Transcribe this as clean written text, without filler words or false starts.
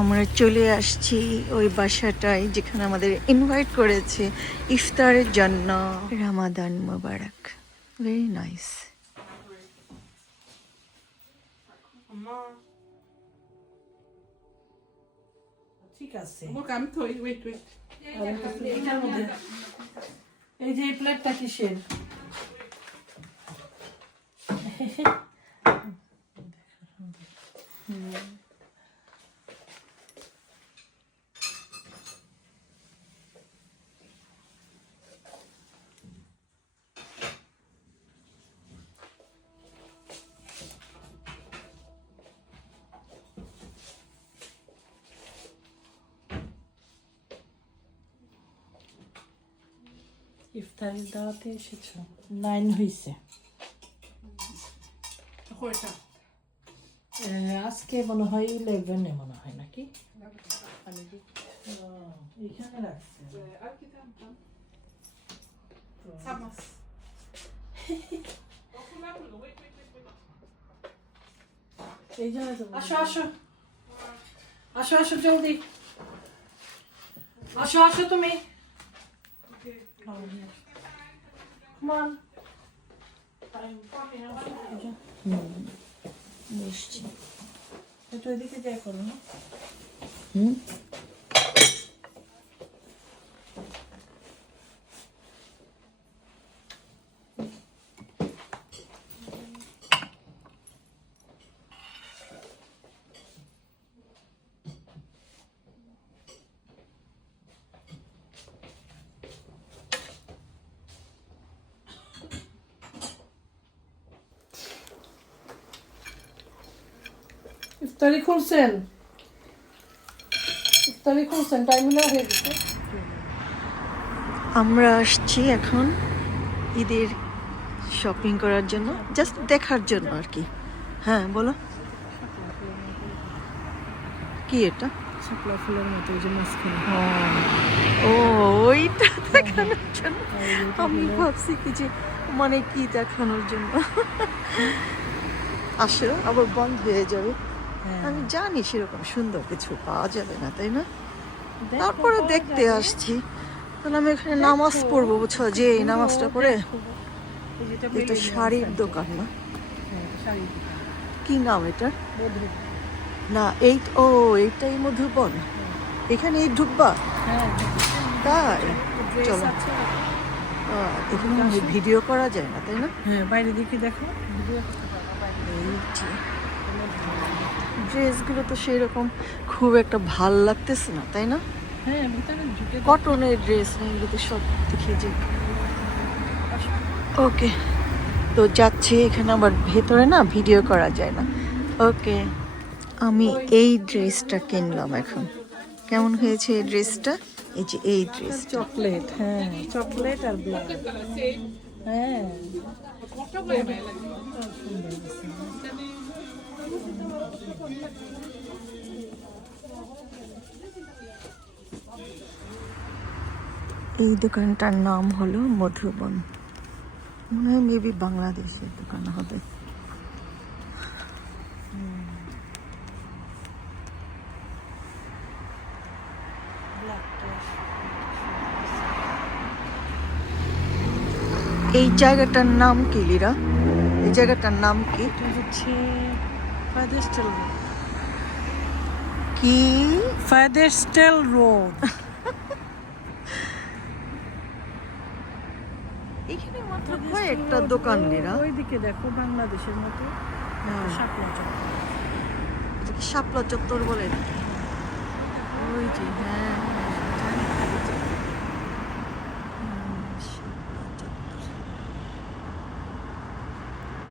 আমরা চলে আসছি ওই বাসাটায় যেখানে আমাদের ইনভাইট করেছে ইফতারের জন্য। রামাদান মোবারক, ভেরি নাইস। ঠিক আছে, এইটার মধ্যে এই যে এই প্লেটটা কিসের? ইফতারের দাওয়াতে এসেছো? 9 হয়েছে। আজকে মনে হয় 11 মনে হয় নাকি? এইখানে রাখছে। এই জন্য আসো আসো আসো আসো জলদি আসো আসো তুমি। Come on. একটু এদিকে যাই করো না। ইফতারি খুলছেন? ইফতারি খুলছেন, টাইম না হয়ে গেছে। আমরা আসছি এখন ঈদের শপিং করার জন্য, জাস্ট দেখার জন্য আর কি। হ্যাঁ বলো, কি এটা? শাপলা ফুলের মতো ওই যে মাঝখানে। ও, ওইটা দেখানোর জন্য। আমি ভাবছি কি যে মানে কি দেখানোর জন্য। আসো, আবার বন্ধ হয়ে যাবে। আমি জানি সেরকম সুন্দর কিছু পাওয়া যাবে না, তাই না? তারপরে দেখতে আসছি। তাহলে আমি এখানে নামাজ পড়বো, বুঝছো, যে এই নামাজটা পড়ে। এটা শাড়ির দোকান না? কি নাম এটা? না, এইটাই মধুবন। এখানে ঢুকবা? তাই চলো। এখানে ভিডিও করা যায় না, তাই না? হ্যাঁ, বাইরে দিকে দেখো। ড্রেসগুলো তো সেই রকম খুব একটা ভাল লাগতেছে না, তাই না? হ্যাঁ, ভিতরে ঢুকে কটনের ড্রেস না এগুলোতে, সব দেখে যে। ওকে, তো যাচ্ছি। এখানে আবার ভেতরে না ভিডিও করা যায় না। ওকে, আমি এই ড্রেসটা কিনলাম এখন। কেমন হয়েছে এই ড্রেসটা? এই যে এই ড্রেস, চকলেট। হ্যাঁ, চকলেট আর ব্ল্যাক। হ্যাঁ, এই দোকানটার নাম হলো মধুবন। মনে হয় মেবি বাংলাদেশের দোকান হবে। এই জায়গাটার নাম কি লিরা? এই জায়গাটার নাম কি? এটা হচ্ছে ফাদেস্টেল রোড। কি? ফাদেস্টেল রোড। এখানে মাত্র কয়েকটা দোকান লিরা। ওইদিকে দেখো, বাংলাদেশের মতো। শাপলা চত্বর। শাপলা চত্বর বলে। ওই যে, হ্যাঁ।